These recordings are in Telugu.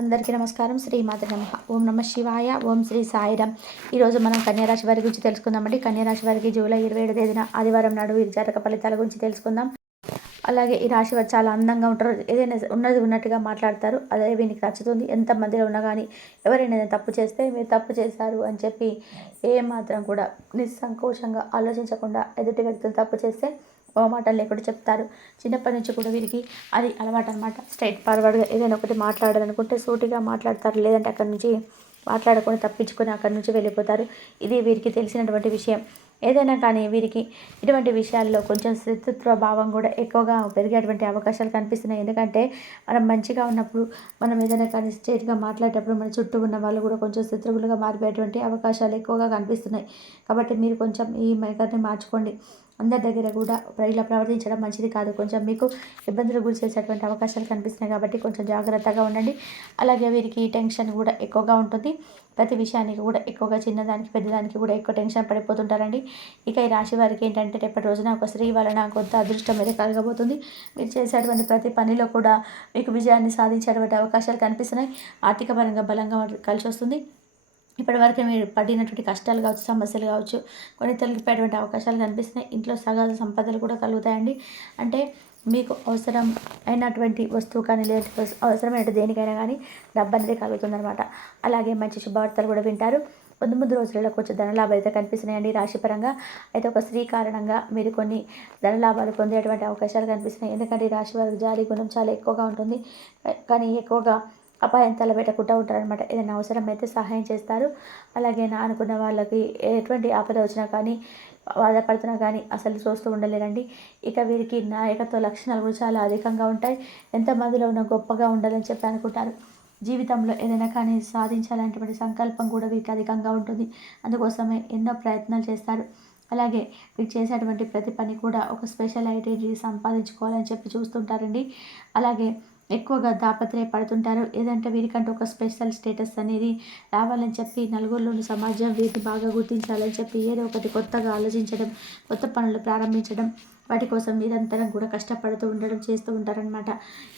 అందరికీ నమస్కారం. శ్రీ మాత నమ. ఓం నమ శివాయ. ఓం శ్రీ సాయిరామ్ ఈరోజు మనం కన్యారాశి వారి గురించి తెలుసుకుందామండి. కన్యారాశి వారికి జూలై ఇరవై ఏడు తేదీన ఆదివారం నాడు వీరి జాతక ఫలితాల గురించి తెలుసుకుందాం. అలాగే ఈ రాశి వారు చాలా అందంగా ఉంటారు. ఏదైనా ఉన్నది ఉన్నట్టుగా మాట్లాడతారు. అదే వీనికి నచ్చుతుంది. ఎంత మందిలో ఉన్నా కానీ ఎవరైనా తప్పు చేస్తే మీరు తప్పు చేశారు అని చెప్పి ఏ మాత్రం కూడా నిస్సంకోచంగా ఆలోచించకుండా ఎదుటి వ్యక్తులు తప్పు చేస్తే ఓ మాటలు లేకుండా చెప్తారు. చిన్నప్పటి నుంచి కూడా వీరికి అది అలవాటు అనమాట స్ట్రైట్ ఫార్వర్డ్గా ఏదైనా ఒకటి మాట్లాడాలనుకుంటే సూటిగా మాట్లాడతారు. లేదంటే అక్కడి నుంచి మాట్లాడకుండా తప్పించుకొని అక్కడి నుంచి వెళ్ళిపోతారు. ఇది వీరికి తెలిసినటువంటి విషయం. ఏదైనా కానీ వీరికి ఇటువంటి విషయాల్లో కొంచెం శత్రుత్వ భావం కూడా ఎక్కువగా పెరిగేటువంటి అవకాశాలు కనిపిస్తున్నాయి. ఎందుకంటే మనం మంచిగా ఉన్నప్పుడు మనం ఏదైనా కానీ స్ట్రేట్గా మాట్లాడేటప్పుడు మన చుట్టూ ఉన్న వాళ్ళు కూడా కొంచెం శత్రువులుగా మారిపోయేటువంటి అవకాశాలు ఎక్కువగా కనిపిస్తున్నాయి. కాబట్టి మీరు కొంచెం ఈ మైకర్ని మార్చుకోండి. అందరి దగ్గర కూడా ఇలా ప్రవర్తించడం మంచిది కాదు. కొంచెం మీకు ఇబ్బందులు గురి చేసేటువంటి అవకాశాలు కనిపిస్తున్నాయి కాబట్టి కొంచెం జాగ్రత్తగా ఉండండి. అలాగే వీరికి టెన్షన్ కూడా ఎక్కువగా ఉంటుంది. ప్రతి విషయానికి కూడా ఎక్కువగా చిన్నదానికి పెద్దదానికి కూడా ఎక్కువ టెన్షన్ పడిపోతుంటారండి. ఇక ఈ రాశి వారికి ఏంటంటే రేపటి రోజున ఒక స్త్రీ వలన కొంత అదృష్టం అయితే కలగబోతుంది. మీరు చేసేటువంటి ప్రతి పనిలో కూడా మీకు విజయాన్ని సాధించేటువంటి అవకాశాలు కనిపిస్తున్నాయి. ఆర్థిక పరంగా బలంగా కలిసి వస్తుంది. ఇప్పటివరకు మీరు పడినటువంటి కష్టాలు కావచ్చు సమస్యలు కావచ్చు కొన్ని తొలగిపోయేటువంటి అవకాశాలు కనిపిస్తున్నాయి. ఇంట్లో సగాల సంపదలు కూడా కలుగుతాయండి. అంటే మీకు అవసరం అయినటువంటి వస్తువు కానీ లేదా అవసరమైన దేనికైనా కానీ డబ్బు అనేది కలుగుతుందనమాట అలాగే మంచి శుభవార్తలు కూడా వింటారు. ముందు ముందు రోజులలో కొంచెం ధనలాభాలు అయితే కనిపిస్తున్నాయండి రాశిపరంగా అయితే ఒక స్త్రీ కారణంగా మీరు కొన్ని ధనలాభాలు పొందేటువంటి అవకాశాలు కనిపిస్తున్నాయి. ఎందుకంటే రాశి వారికి జారీ గుణం చాలా ఎక్కువగా ఉంటుంది. కానీ ఎక్కువగా అపాయం తలబెట్టకుండా ఉంటారనమాట ఏదైనా అవసరమైతే సహాయం చేస్తారు. అలాగే నా అనుకున్న వాళ్ళకి ఎటువంటి ఆపద వచ్చినా కానీ బాధపడుతున్నా కానీ అసలు చూస్తూ ఉండలేరండి. ఇక వీరికి నాయకత్వ లక్షణాలు కూడా చాలా అధికంగా ఉంటాయి. ఎంతమందిలో ఉన్న గొప్పగా ఉండాలని చెప్పి అనుకుంటారు. జీవితంలో ఏదైనా కానీ సాధించాలనేటువంటి సంకల్పం కూడా వీరికి అధికంగా ఉంటుంది. అందుకోసమే ఎన్నో ప్రయత్నాలు చేస్తారు. అలాగే వీరు చేసేటువంటి ప్రతి పని కూడా ఒక స్పెషల్ ఐడెంటిటీ సంపాదించుకోవాలని చెప్పి చూస్తుంటారండి. అలాగే ఎక్కువగా పడుతుంటారు. ఏదంటే వీరికంటే ఒక స్పెషల్ స్టేటస్ అనేది రావాలని చెప్పి నలుగురిలోని సమాజం వీరిని బాగా గుర్తించాలని చెప్పి ఏదో ఒకటి కొత్తగా ఆలోచించడం కొత్త పనులు ప్రారంభించడం వాటి కోసం నిరంతరం కూడా కష్టపడుతూ ఉండడం చేస్తూ ఉంటారనమాట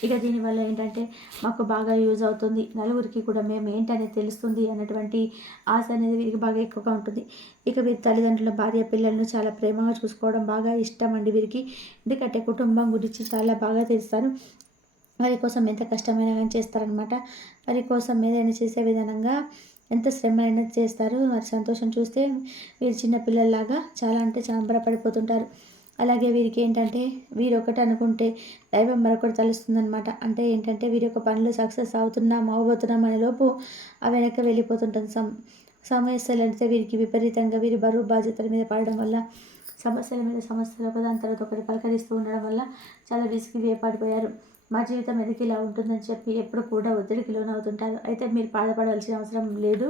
ఇక దీనివల్ల ఏంటంటే మాకు బాగా యూజ్ అవుతుంది. నలుగురికి కూడా మేము ఏంటనేది తెలుస్తుంది అన్నటువంటి ఆశ అనేది వీరికి బాగా ఎక్కువగా ఉంటుంది. ఇక వీరి తల్లిదండ్రుల భార్య పిల్లలను చాలా ప్రేమగా చూసుకోవడం బాగా ఇష్టం అండి వీరికి. ఎందుకంటే కుటుంబం గురించి చాలా బాగా తెలుస్తారు. వారి కోసం ఎంత కష్టమైనా కానీ చేస్తారనమాట వారి కోసం ఏదైనా చేసే విధానంగా ఎంత శ్రమ అయినా చేస్తారు. వారి సంతోషం చూస్తే వీరు చిన్నపిల్లల్లాగా చాలా అంటే చాలా పడిపోతుంటారు అలాగే వీరికి ఏంటంటే వీరు ఒకటి అనుకుంటే దైవం మరొకటి తలుస్తుందనమాట అంటే ఏంటంటే వీరి యొక్క పనులు సక్సెస్ అవుతున్నాం అవ్వబోతున్నాం అనే లోపు ఆ వెనక్కి వెళ్ళిపోతుంటుంది సమ్ సమస్యలు అంటే వీరికి విపరీతంగా వీరి బరువు బాధ్యతల మీద పడడం వల్ల సమస్యల మీద సమస్యలు ఒకదాని తర్వాత ఒకటి పలకరిస్తూ ఉండడం వల్ల చాలా విసిగి వేపాడిపోయారు మా జీవితం ఎందుకు ఇలా ఉంటుందని చెప్పి ఎప్పుడు కూడా ఒత్తిడికి లోనవుతుంటారు. అయితే మీరు బాధపడాల్సిన అవసరం లేదు.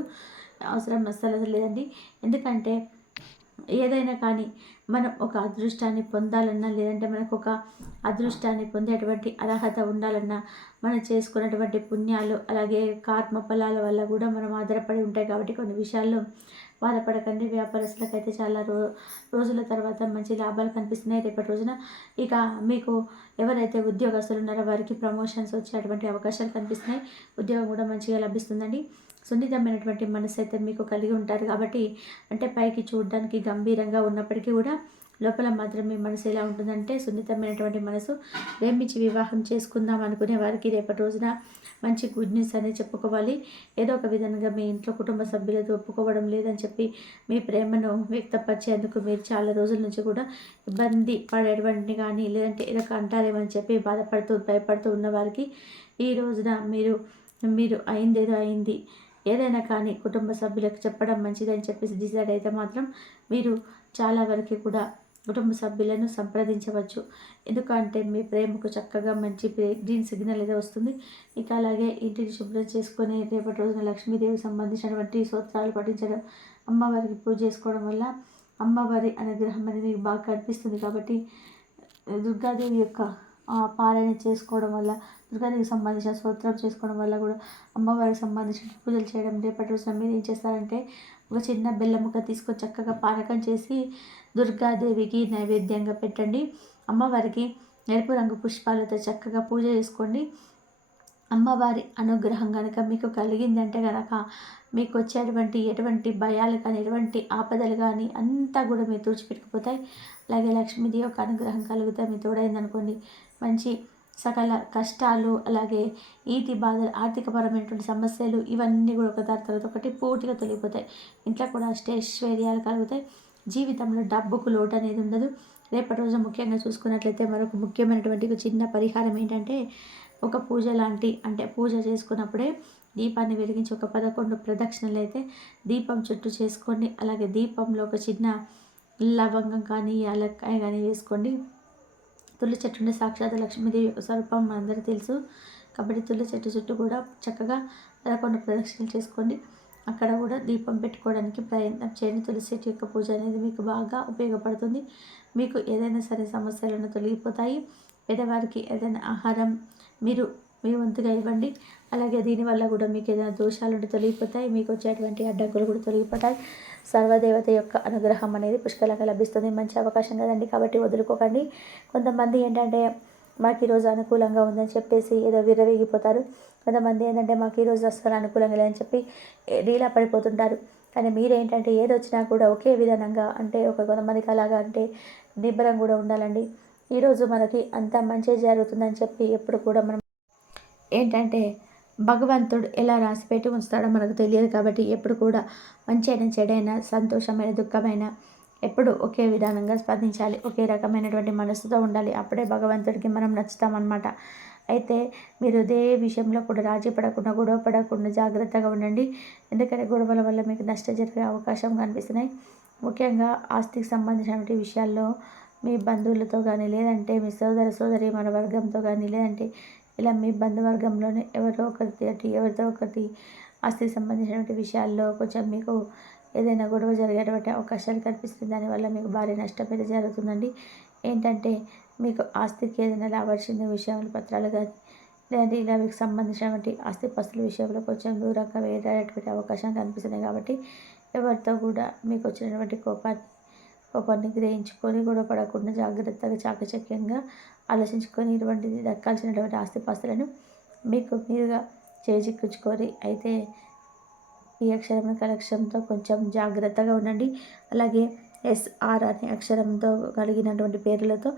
అవసరం అస్సలు లేదండి. ఎందుకంటే ఏదైనా కానీ మనం ఒక అదృష్టాన్ని పొందాలన్నా లేదంటే మనకు ఒక అదృష్టాన్ని పొందేటువంటి అర్హత ఉండాలన్నా మనం చేసుకున్నటువంటి పుణ్యాలు అలాగే కర్మ ఫలాల వల్ల కూడా మనం ఆధారపడి ఉంటాయి కాబట్టి కొన్ని విషయాల్లో బాధపడకండి. వ్యాపారస్తులకు అయితే చాలా రో రోజుల తర్వాత మంచి లాభాలు కనిపిస్తున్నాయి. రేపటి రోజున ఇక మీకు ఎవరైతే ఉద్యోగస్తులు ఉన్నారో వారికి ప్రమోషన్స్ వచ్చేటువంటి అవకాశాలు కనిపిస్తున్నాయి. ఉద్యోగం కూడా మంచిగా లభిస్తుందండి. సున్నితమైనటువంటి మనసు అయితే మీకు కలిగి ఉంటారు కాబట్టి అంటే పైకి చూడడానికి గంభీరంగా ఉన్నప్పటికీ కూడా లోపల మాత్రం మీ మనసు ఎలా ఉంటుందంటే సున్నితమైనటువంటి మనసు. ప్రేమించి వివాహం చేసుకుందాం అనుకునే వారికి రేపటి రోజున మంచి గుడ్ న్యూస్ అనే చెప్పుకోవాలి. ఏదో ఒక విధంగా మీ ఇంట్లో కుటుంబ సభ్యులతో ఒప్పుకోవడం లేదని చెప్పి మీ ప్రేమను వ్యక్తపరిచేందుకు మీరు చాలా రోజుల నుంచి కూడా ఇబ్బంది పడేటువంటి కానీ లేదంటే ఏదో అంటారేమని చెప్పి బాధపడుతూ భయపడుతూ ఉన్న వారికి ఈ రోజున మీరు మీరు అయిందేదో అయింది. ఏదైనా కానీ కుటుంబ సభ్యులకు చెప్పడం మంచిదని చెప్పేసి డిసైడ్ అయితే మాత్రం మీరు చాలా వరకు కూడా కుటుంబ సభ్యులను సంప్రదించవచ్చు. ఎందుకంటే మీ ప్రేమకు చక్కగా మంచి గ్రీన్ సిగ్నల్ అయితే వస్తుంది. ఇక అలాగే ఇంటిని శుభ్రం చేసుకొని రేపటి రోజున లక్ష్మీదేవికి సంబంధించినటువంటి సూత్రాలు పఠించడం అమ్మవారికి పూజ చేసుకోవడం వల్ల అమ్మవారి అనుగ్రహం అనేది మీకు బాగా కనిపిస్తుంది కాబట్టి దుర్గాదేవి యొక్క పారాయణ చేసుకోవడం వల్ల దుర్గాదేవికి సంబంధించిన స్తోత్రం చేసుకోవడం వల్ల కూడా అమ్మవారికి సంబంధించిన పూజలు చేయడం రేపటి రోజున మీరు ఏం చేస్తారంటే ఒక చిన్న బెల్లం ముక్క తీసుకొని చక్కగా పానకం చేసి దుర్గాదేవికి నైవేద్యంగా పెట్టండి. అమ్మవారికి ఎరుపు రంగు పుష్పాలతో చక్కగా పూజ చేసుకోండి. అమ్మవారి అనుగ్రహం కనుక మీకు కలిగిందంటే కనుక మీకు వచ్చేటువంటి ఎటువంటి భయాలు కానీ ఎటువంటి ఆపదలు కానీ అంతా కూడా మీరు తుడిచిపెట్టుకుపోతాయి అలాగే లక్ష్మీదేవి యొక్క అనుగ్రహం కలిగితే మీ తోడైందనుకోండి. మంచి సకల కష్టాలు అలాగే ఈతి బాధలు ఆర్థికపరమైనటువంటి సమస్యలు ఇవన్నీ కూడా ఒక దాని తర్వాత ఒకటి పూర్తిగా తొలగిపోతాయి. ఇంట్లో కూడా అష్టైశ్వర్యాలు కలుగుతాయి. జీవితంలో డబ్బుకు లోటు అనేది ఉండదు. రేపటి రోజు ముఖ్యంగా చూసుకున్నట్లయితే మరొక ముఖ్యమైనటువంటి ఒక చిన్న పరిహారం ఏంటంటే ఒక పూజ లాంటి అంటే పూజ చేసుకున్నప్పుడే దీపాన్ని వెలిగించి ఒక పదకొండు ప్రదక్షిణలు అయితే దీపం చుట్టూ చేసుకోండి. అలాగే దీపంలో ఒక చిన్న లవంగం కానీ యాలక్కాయ కానీ వేసుకోండి. తుల్లి చెట్టు ఉండే సాక్షాత్ లక్ష్మీదేవి యొక్క స్వరూపం మనందరూ తెలుసు. కాబట్టి తుల్లి చెట్టు చుట్టూ కూడా చక్కగా పదకొండు ప్రదక్షిణలు చేసుకోండి. అక్కడ కూడా దీపం పెట్టుకోవడానికి ప్రయత్నం చేయండి. తులసి చెట్టు యొక్క పూజ అనేది మీకు బాగా ఉపయోగపడుతుంది. మీకు ఏదైనా సరే సమస్యలను తొలగిపోతాయి. పేదవారికి ఏదైనా ఆహారం మీరు మీ వంతుగా ఇవ్వండి. అలాగే దీనివల్ల కూడా మీకు ఏదైనా దోషాలు తొలగిపోతాయి. మీకు వచ్చేటువంటి అడ్డంకులు కూడా తొలగిపోతాయి. సర్వదేవత యొక్క అనుగ్రహం అనేది పుష్కలంగా లభిస్తుంది. మంచి అవకాశం కదండి. కాబట్టి వదులుకోకండి. కొంతమంది ఏంటంటే మాకు ఈరోజు అనుకూలంగా ఉందని చెప్పేసి ఏదో విరవేగిపోతారు కొంతమంది ఏంటంటే మాకు ఈరోజు అస్సలు అనుకూలంగా లేదని చెప్పి రీలా పడిపోతుంటారు. కానీ మీరేంటంటే ఏది వచ్చినా కూడా ఒకే విధానంగా అంటే ఒక కొంతమందికి అలాగా అంటే నిబ్బరం కూడా ఉండాలండి. ఈరోజు మనకి అంత మంచి జరుగుతుందని చెప్పి ఎప్పుడు కూడా మనం ఏంటంటే భగవంతుడు ఎలా రాసిపెట్టి ఉంచుతాడో మనకు తెలియదు కాబట్టి ఎప్పుడు కూడా మంచి అయినా చెడైనా సంతోషమైన దుఃఖమైన ఎప్పుడు ఒకే విధానంగా స్పందించాలి. ఒకే రకమైనటువంటి మనసుతో ఉండాలి. అప్పుడే భగవంతుడికి మనం నచ్చుతామన్నమాట. అయితే మీరు ఇదే విషయంలో కూడా రాజీ పడకుండా గొడవ పడకుండా జాగ్రత్తగా ఉండండి. ఎందుకంటే గొడవల వల్ల మీకు నష్టం జరిగే అవకాశం కనిపిస్తున్నాయి. ముఖ్యంగా ఆస్తికి సంబంధించినటువంటి విషయాల్లో మీ బంధువులతో కానీ లేదంటే మీ సోదర సోదరి మన వర్గంతో కానీ లేదంటే ఇలా మీ బంధువర్గంలోనే ఎవరో ఒకరి ఎవరితో ఒకటి ఆస్తికి సంబంధించినటువంటి విషయాల్లో కొంచెం మీకు ఏదైనా గొడవ జరిగేటువంటి అవకాశాలు కనిపిస్తుంది దానివల్ల మీకు భారీ నష్టం అయితే జరుగుతుందండి. ఏంటంటే మీకు ఆస్తికి ఏదైనా రావాల్సిన విషయాలు పత్రాలు కానీ లేదంటే ఇలా మీకు సంబంధించినటువంటి ఆస్తి పస్తుల విషయంలో కొంచెం దూరంగా వేరేటువంటి అవకాశం కనిపిస్తున్నాయి కాబట్టి ఎవరితో కూడా మీకు వచ్చినటువంటి కోపాన్ని కోపాన్ని గ్రహించుకొని గొడవ పడకుండా జాగ్రత్తగా చాకచక్యంగా ఆలోచించుకొని ఇటువంటిది దక్కాల్సినటువంటి ఆస్తిపాస్తులను మీకు మీరుగా చేజిక్కించుకొని అయితే ఈ అక్షరం కలక్షంతో కొంచెం జాగ్రత్తగా ఉండండి. అలాగే ఎస్ఆర్ అనే అక్షరంతో కలిగినటువంటి పేర్లతో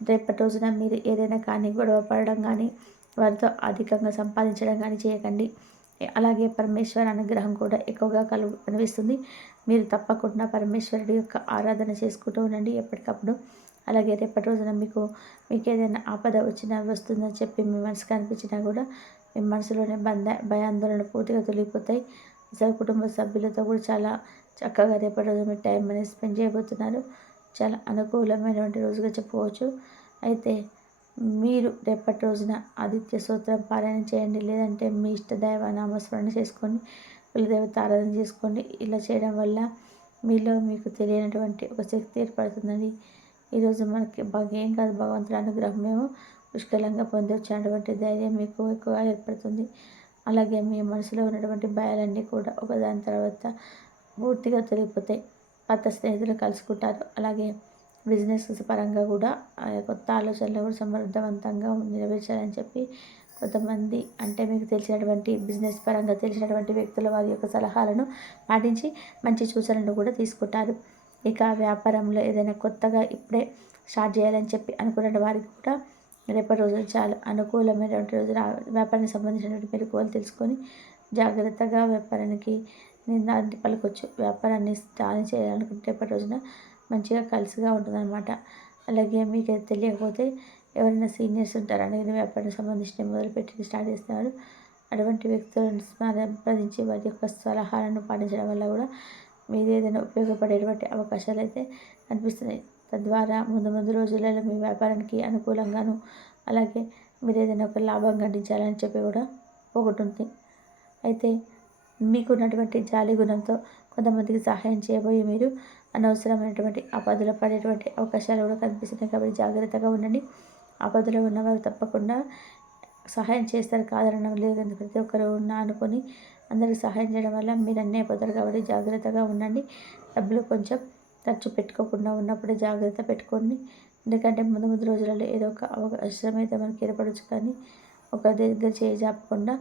రేపటి రోజున మీరు ఏదైనా కానీ గొడవ పడడం కానీ వారితో అధికంగా సంపాదించడం కానీ చేయకండి. అలాగే పరమేశ్వర అనుగ్రహం కూడా ఎక్కువగా కలు కనిపిస్తుంది మీరు తప్పకుండా పరమేశ్వరుడి యొక్క ఆరాధన చేసుకుంటూ ఉండండి ఎప్పటికప్పుడు. అలాగే రేపటి రోజున మీకు మీకు ఏదైనా ఆపద వచ్చినా వస్తుందని చెప్పి మీ మనసుకు అనిపించినా కూడా మీ మనసులోనే బంధ భయాందోళన పూర్తిగా తొలగిపోతాయి. అసలు కుటుంబ సభ్యులతో కూడా చాలా చక్కగా రేపటి రోజు మీరు టైం అనేది స్పెండ్ చేయబోతున్నారు. చాలా అనుకూలమైనటువంటి రోజుగా చెప్పుకోవచ్చు. అయితే మీరు రేపటి రోజున ఆదిత్య సూత్రం పారాయణ చేయండి. లేదంటే మీ ఇష్టదైవ నామస్మరణ చేసుకొని కులదేవత ఆరాధన చేసుకోండి. ఇలా చేయడం వల్ల మీలో మీకు తెలియనటువంటి ఒక శక్తి ఏర్పడుతుందండి. ఈరోజు మనకి బాగా ఏం కాదు. భగవంతుడి అనుగ్రహం మేము పుష్కలంగా పొందొచ్చినటువంటి ధైర్యం మీకు ఎక్కువగా ఏర్పడుతుంది. అలాగే మీ మనసులో ఉన్నటువంటి భయాలన్నీ కూడా ఒకదాని తర్వాత పూర్తిగా తొలగిపోతాయి. కొత్త స్నేహితులు కలుసుకుంటారు. అలాగే బిజినెస్ పరంగా కూడా కొత్త ఆలోచనలు కూడా సమర్థవంతంగా నెరవేర్చాలని చెప్పి కొంతమంది అంటే మీకు తెలిసినటువంటి బిజినెస్ పరంగా తెలిసినటువంటి వ్యక్తుల వారి యొక్క సలహాలను పాటించి మంచి సూచనలు కూడా తీసుకుంటారు. ఇక వ్యాపారంలో ఏదైనా కొత్తగా ఇప్పుడే స్టార్ట్ చేయాలని చెప్పి అనుకున్న వారికి కూడా రేపటి రోజు చాలా. అనుకూలమైనటువంటి రోజు వ్యాపారానికి సంబంధించినటువంటి మెలకువలు తెలుసుకొని జాగ్రత్తగా వ్యాపారానికి నిందాన్ని పలుకొచ్చు వ్యాపారాన్ని స్టార్ట్ చేయాలనుకుంటే రేపటి రోజున మంచిగా కలిసిగా ఉంటుందన్నమాట. అలాగే మీకు తెలియకపోతే ఎవరైనా సీనియర్స్ ఉంటారని వ్యాపారానికి సంబంధించిన మొదలుపెట్టి స్టార్ట్ చేస్తున్నారు. అటువంటి వ్యక్తులను సంప్రదించి వారి యొక్క సలహాలను పాటించడం వల్ల కూడా మీరు ఏదైనా ఉపయోగపడేటువంటి అవకాశాలు అయితే కనిపిస్తున్నాయి. తద్వారా ముందు ముందు రోజులలో మీ వ్యాపారానికి అనుకూలంగాను అలాగే మీరు ఏదైనా ఒక లాభం గడించాలని చెప్పి కూడా పోగొట్టుంది అయితే మీకున్నటువంటి జాలి గుణంతో కొంతమందికి సహాయం చేయబోయి మీరు. అనవసరమైనటువంటి ఆపదలో పడేటువంటి అవకాశాలు కూడా కనిపిస్తున్నాయి కాబట్టి జాగ్రత్తగా ఉండండి. ఆపదలో ఉన్నవారు తప్పకుండా సహాయం చేస్తారు కాదనడం లేదు. ప్రతి ఒక్కరు ఉన్నా అనుకొని అందరికి సహాయం చేయడం వల్ల మీరు అన్నీ అయిపోతారు కాబట్టి జాగ్రత్తగా ఉండండి. డబ్బులు కొంచెం ఖర్చు పెట్టుకోకుండా ఉన్నప్పుడే జాగ్రత్త పెట్టుకోండి. ఎందుకంటే ముందు ముందు రోజులలో ఏదో ఒక అవకాశం అయితే మనకి ఏర్పడచ్చు కానీ ఒక దగ్గర చేయి చాపకుండా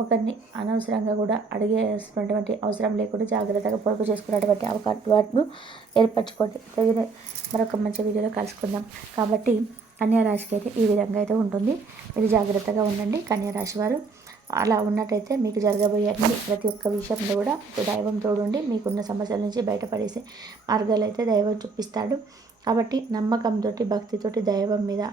ఒకరిని అనవసరంగా కూడా అడిగేసినటువంటి అవసరం లేకుండా జాగ్రత్తగా పొదుపు చేసుకున్నటువంటి అవకాశాలను ఏర్పరచుకోండి. తగిన మరొక మంచి వీడియోలో కలుసుకుందాం. కాబట్టి కన్యారాశికి అయితే ఈ విధంగా అయితే ఉంటుంది. మీరు జాగ్రత్తగా ఉండండి. కన్యారాశి వారు అలా ఉన్నట్టయితే మీకు జరగబోయే అన్ని ప్రతి ఒక్క విషయంలో కూడా దైవం తోడుండి మీకున్న సమస్యల నుంచి బయటపడేసే మార్గాలు అయితే దైవం చూపిస్తాడు. కాబట్టి నమ్మకంతో భక్తితోటి దైవం మీద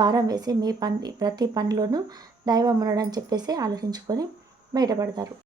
భారం వేసి మీ పని ప్రతి పనిలోనూ దైవం ఉన్నాడని చెప్పేసి ఆలోచించుకొని బయటపడతారు.